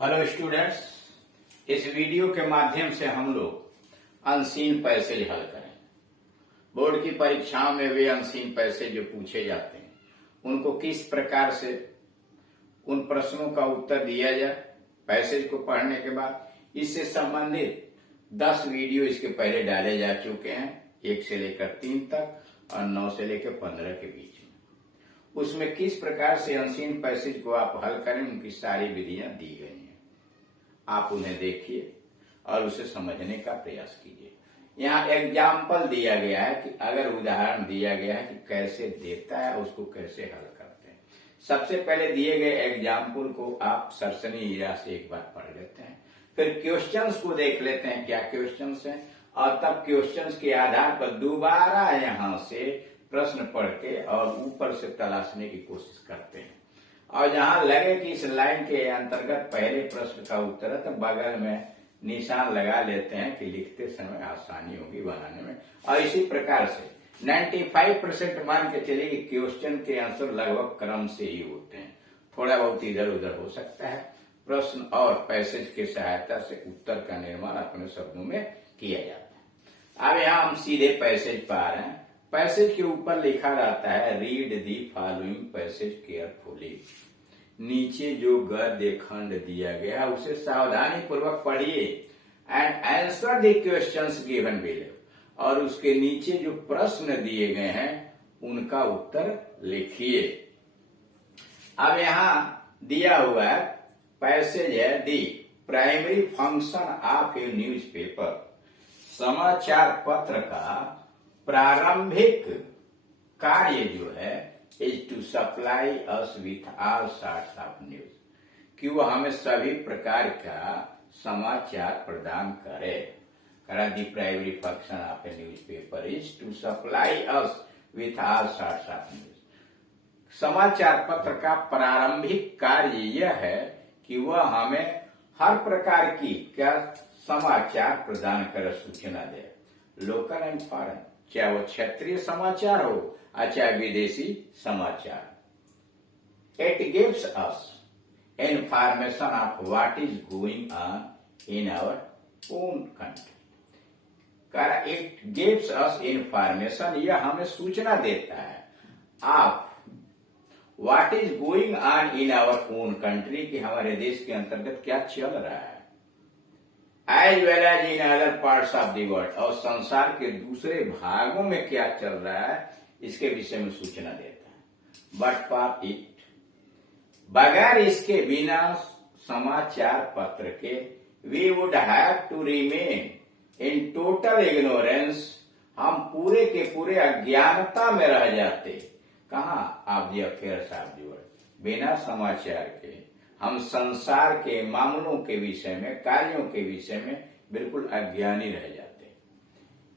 Hello students, इस video के माध्यम से हम लोग अनसीन पैसेज हल करें। बोर्ड की परीक्षाओं में वे अनसीन पैसेज जो पूछे जाते हैं उनको किस प्रकार से उन प्रश्नों का उत्तर दिया जाए पैसेज को पढ़ने के बाद, इससे संबंधित 10 वीडियो इसके पहले डाले जा चुके हैं, 1 से लेकर 3 तक और 9 से लेकर 15 के बीच में। उसमें किस प्रकार से अनसीन पैसेज को आप हल करें उनकी सारी विधियां दी गई हैं। आप उन्हें देखिए और उसे समझने का प्रयास कीजिए। यहाँ एग्जाम्पल दिया गया है कि अगर उदाहरण दिया गया है कि कैसे देता है उसको कैसे हल करते हैं। सबसे पहले दिए गए एग्जाम्पल को आप सरसनी ईरा से एक बार पढ़ लेते हैं, फिर क्वेश्चंस को देख लेते हैं क्या क्वेश्चंस हैं, और तब क्वेश्चंस के आधार पर दोबारा यहाँ से प्रश्न पढ़ के और ऊपर से तलाशने की कोशिश करते हैं। और जहां लगे कि इस लाइन के अंतर्गत पहले प्रश्न का उत्तर है तो बगल में निशान लगा लेते हैं कि लिखते समय आसानी होगी बनाने में। और इसी प्रकार से 95% मान के चलिए कि क्वेश्चन के आंसर लगभग क्रम से ही होते हैं, थोड़ा बहुत इधर उधर हो सकता है। प्रश्न और पैसेज की सहायता से उत्तर का निर्माण अपने शब्दों में किया जाता है। अब यहाँ हम सीधे पैसेज पा रहे हैं। पैसेज के ऊपर लिखा रहता है read the following passage carefully. नीचे जो गद्य खंड दिया गया उसे सावधानी पूर्वक पढ़िए and answer the questions given below. और उसके नीचे जो प्रश्न दिए गए हैं उनका उत्तर लिखिए। अब यहां दिया हुआ है पैसेज है the primary function of a newspaper. समाचार पत्र का प्रारंभिक कार्य जो है is to supply us with all sorts of news, कि वो हमें सभी प्रकार का समाचार प्रदान करे। The primary function of a news paper is to supply us with all sorts of news. समाचार पत्र का प्रारंभिक कार्य यह है कि वह हमें हर प्रकार की क्या समाचार प्रदान करे, सूचना दे, लोकल एंड फॉरेन, चाहे वो क्षेत्रीय समाचार हो और चाहे विदेशी समाचार। It gives us information of what is going on in our own country. It gives us information, यह हमें सूचना देता है of what is going on in our own country, कि हमारे देश के अंतर्गत क्या चल रहा है, as well as in other parts of the world, और संसार के दूसरे भागों में क्या चल रहा है इसके विषय में सूचना देता है। बट फॉर इट, बगैर इसके बिना समाचार पत्र के, we would have to remain in total ignorance, हम पूरे के पूरे अज्ञानता में रह जाते। कहाँ? Of the affairs of the world. बिना समाचार के हम संसार के मामलों के विषय में, कार्यों के विषय में बिल्कुल अज्ञानी रह जाते।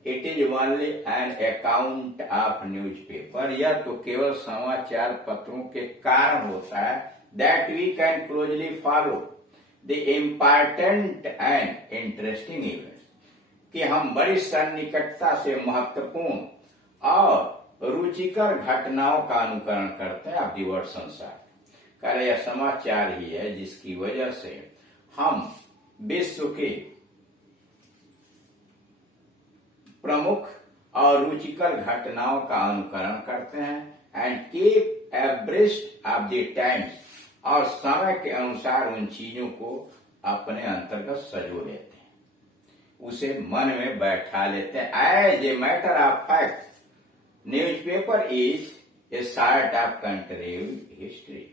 It is only an account of news paper, यह तो केवल समाचार पत्रों के कारण होता है। That we can closely follow the important and interesting events, कि हम बड़ी सन्निकटता से महत्वपूर्ण और रुचिकर घटनाओं का अनुकरण करते हैं ऑफ द वर्ल्ड, संसार। यह समाचार ही है जिसकी वजह से हम विश्व के प्रमुख और रुचिकर घटनाओं का अनुकरण करते हैं and keep abreast of the times, और समय के अनुसार उन चीजों को अपने अंतर्गत सजो लेते हैं, उसे मन में बैठा लेते हैं। As a matter of fact, newspaper is a sort of contribute history.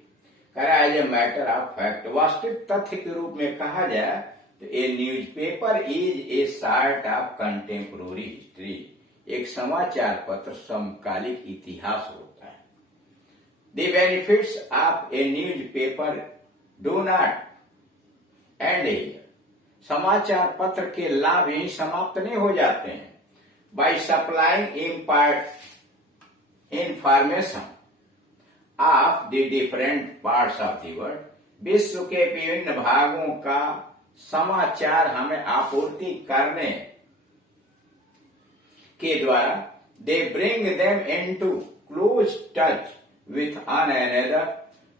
As a matter of fact, वास्तविक तथ्य के रूप में कहा जाए तो a newspaper is a sort of contemporary history, एक समाचार पत्र समकालिक इतिहास होता है। The benefits of a newspaper do not end here, समाचार पत्र के लाभ यही समाप्त नहीं हो जाते हैं। By supplying information of the different parts of the world, विश्व के विभिन्न भागों का समाचार हमें आपूर्ति करने के द्वारा, they bring them into close touch with one another,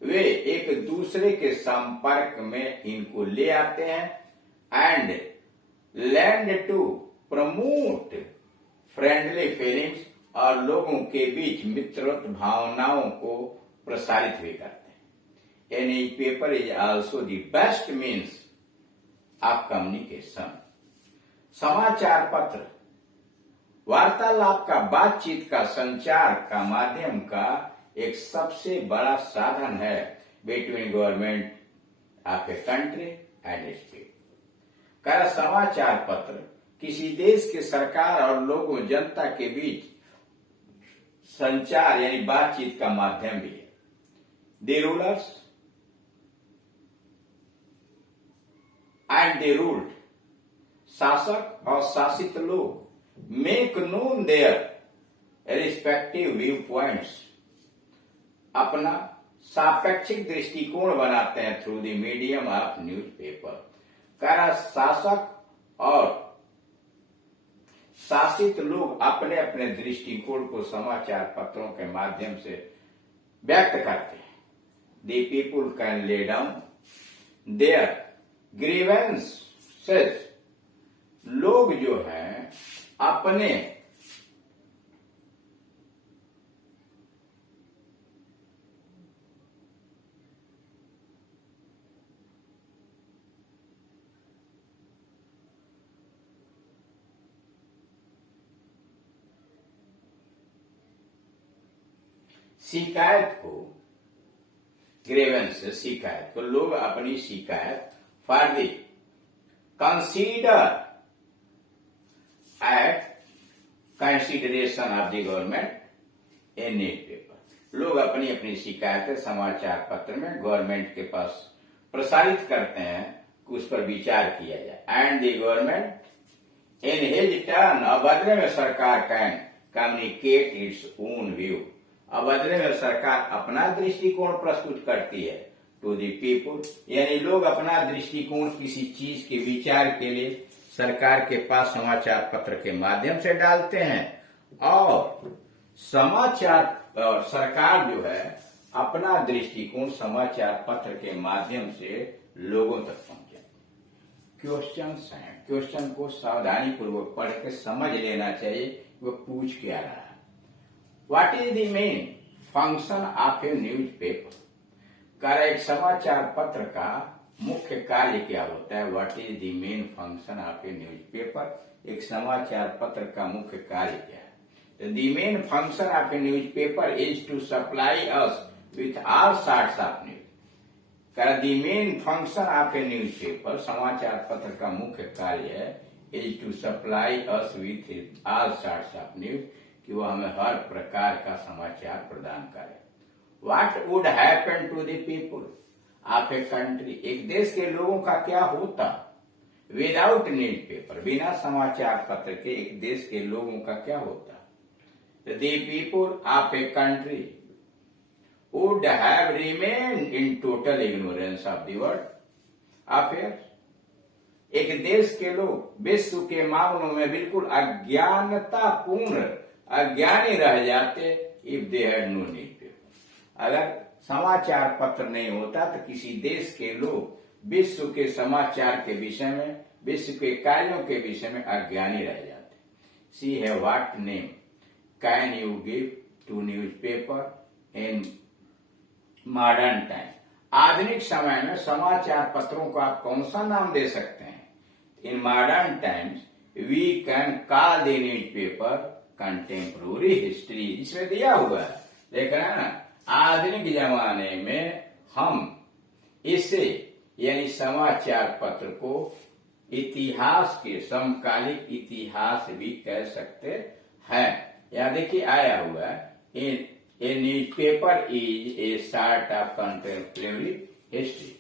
वे एक दूसरे के संपर्क में इनको ले आते हैं and land to promote friendly feelings और लोगों के बीच मित्रवत भावनाओं को प्रसारित भी करते हैं। ए newspaper is also the best means of communication. समाचार पत्र वार्तालाप का, बातचीत का, संचार का माध्यम का एक सबसे बड़ा साधन है between government of a country and state. कह समाचार पत्र किसी देश के सरकार और लोगों, जनता के बीच संचार यानी बातचीत का माध्यम भी है। The rulers and the ruled, शासक और शासित लोग make known their respective view points, अपना सापेक्षिक दृष्टिकोण बनाते हैं through the medium of newspaper. कह शासक और शासित लोग अपने अपने दृष्टिकोण को समाचार पत्रों के माध्यम से व्यक्त करते हैं। The people can lay down their grievances, लोग जो हैं अपने शिकायत को, ग्रेवेंस शिकायत को, लोग अपनी शिकायत for the consider at consideration of the government a newspaper, लोग अपनी अपनी शिकायतें समाचार पत्र में गवर्नमेंट के पास प्रसारित करते हैं कि उस पर विचार किया जाए। And the government in his turn, और बदले में सरकार can communicate its own view, और बदले में सरकार अपना दृष्टिकोण प्रस्तुत करती है टू द पीपुल, यानी लोग अपना दृष्टिकोण किसी चीज के विचार के लिए सरकार के पास समाचार पत्र के माध्यम से डालते हैं और सरकार जो है अपना दृष्टिकोण समाचार पत्र के माध्यम से लोगों तक पहुंचाती है। क्वेश्चंस हैं, क्वेश्चन को सावधानी पूर्वक पढ़ के समझ लेना चाहिए वो पूछ क्या रहा है। What is the main function of a newspaper? कर एक समाचार पत्र का मुख्य कार्य क्या होता है? What is the main function of a newspaper? एक समाचार पत्र का मुख्य कार्य क्या है? The main function of a newspaper is to supply us with all sorts of news. कर the main function of a newspaper, समाचार पत्र का मुख्य कार्य है is to supply us with all sorts of news, कि वो हमें हर प्रकार का समाचार प्रदान करे। What would happen to the people of a country? एक देश के लोगों का क्या होता विदाउट न्यूज़पेपर, बिना समाचार पत्र के एक देश के लोगों का क्या होता? The people of a country would have remained in total ignorance of the world affairs. एक देश के लोग विश्व के मामलों में बिल्कुल अज्ञानी रह जाते if they had no newspaper. अगर समाचार पत्र नहीं होता तो किसी देश के लोग विश्व के समाचार के विषय में, विश्व के कार्यों के विषय में अज्ञानी रह जाते। सी है what name can you give to newspaper in modern time? आधुनिक समय में समाचार पत्रों को आप कौन सा नाम दे सकते हैं? In modern times we can call the newspaper contemporary history, इसमें दिया हुआ है, देख रहे हैं ना। आधुनिक जमाने में हम इसे यानी समाचार पत्र को इतिहास के, समकालिक इतिहास भी कह सकते हैं। यहाँ देखिए आया हुआ है ए newspaper is a sort of contemporary history.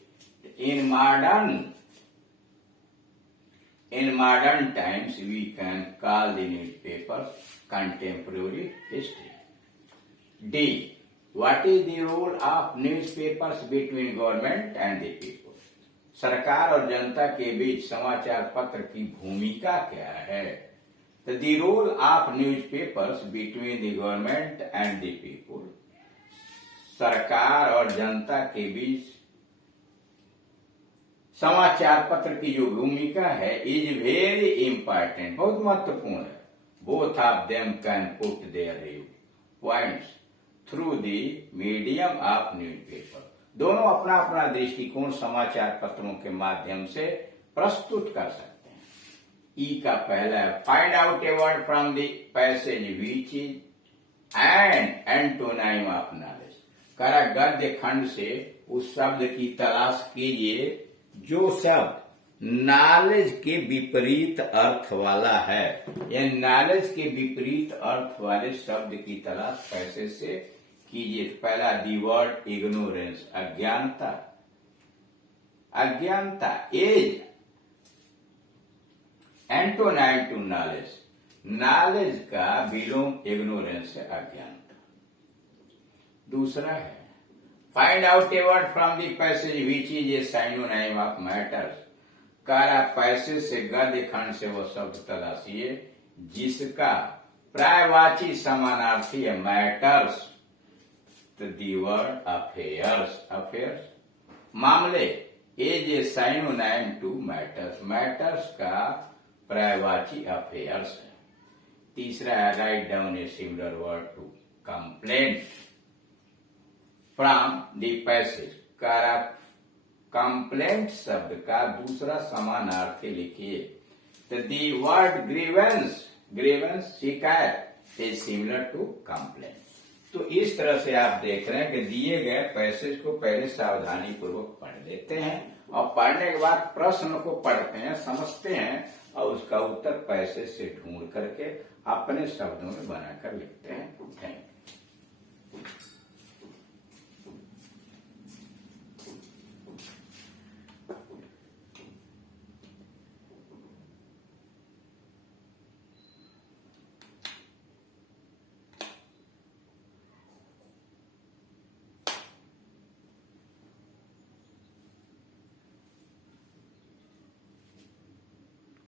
In modern times, we can call the newspapers contemporary history. D. What is the role of newspapers between government and the people? सरकार और जनता के बीच समाचार पत्र की भूमिका क्या है? The role of newspapers between the government and the people. सरकार और जनता के बीच समाचार पत्र की जो भूमिका है इज वेरी इंपॉर्टेंट, बहुत महत्वपूर्ण है। Both of them can put there points through the medium of newspaper. दोनों अपना अपना दृष्टिकोण समाचार पत्रों के माध्यम से प्रस्तुत कर सकते हैं। ई का पहला है find out a word from the passage which is and antonym of knowledge. करा गद्य खंड से उस शब्द की तलाश कीजिए जो शब्द नॉलेज के विपरीत अर्थ वाला है। यह नॉलेज के विपरीत अर्थ वाले शब्द की तलाश पैसे से कीजिए। पहला दी वर्ड इग्नोरेंस, अज्ञानता। अज्ञानता is antonym to knowledge. Knowledge का विलोम इग्नोरेंस है, अज्ञानता। दूसरा है find out a word from the passage which is a synonym of matters. कारा पैसेज से गद्य खंड से वो शब्द तलाशिए जिसका प्रायवाची समानार्थी है मैटर्स। तो दी वर्ड अफेयर्स, अफेयर्स मामले is a synonym to matters. Matters का प्रायवाची अफेयर्स है। तीसरा है write down a similar word to complaint from the passage. कारा कंप्लेंट शब्द का दूसरा समानार्थी लिखिए। तो दी वर्ड ग्रीवेंस, ग्रीवेंस शिकायत इज सिमिलर टू कंप्लेंट। तो इस तरह से आप देख रहे हैं कि दिए गए पैसेज को पहले सावधानी पूर्वक पढ़ लेते हैं और पढ़ने के बाद प्रश्न को पढ़ते हैं, समझते हैं और उसका उत्तर पैसेज से ढूंढ करके अपने शब्दों में बनाकर लिखते हैं। Thank you.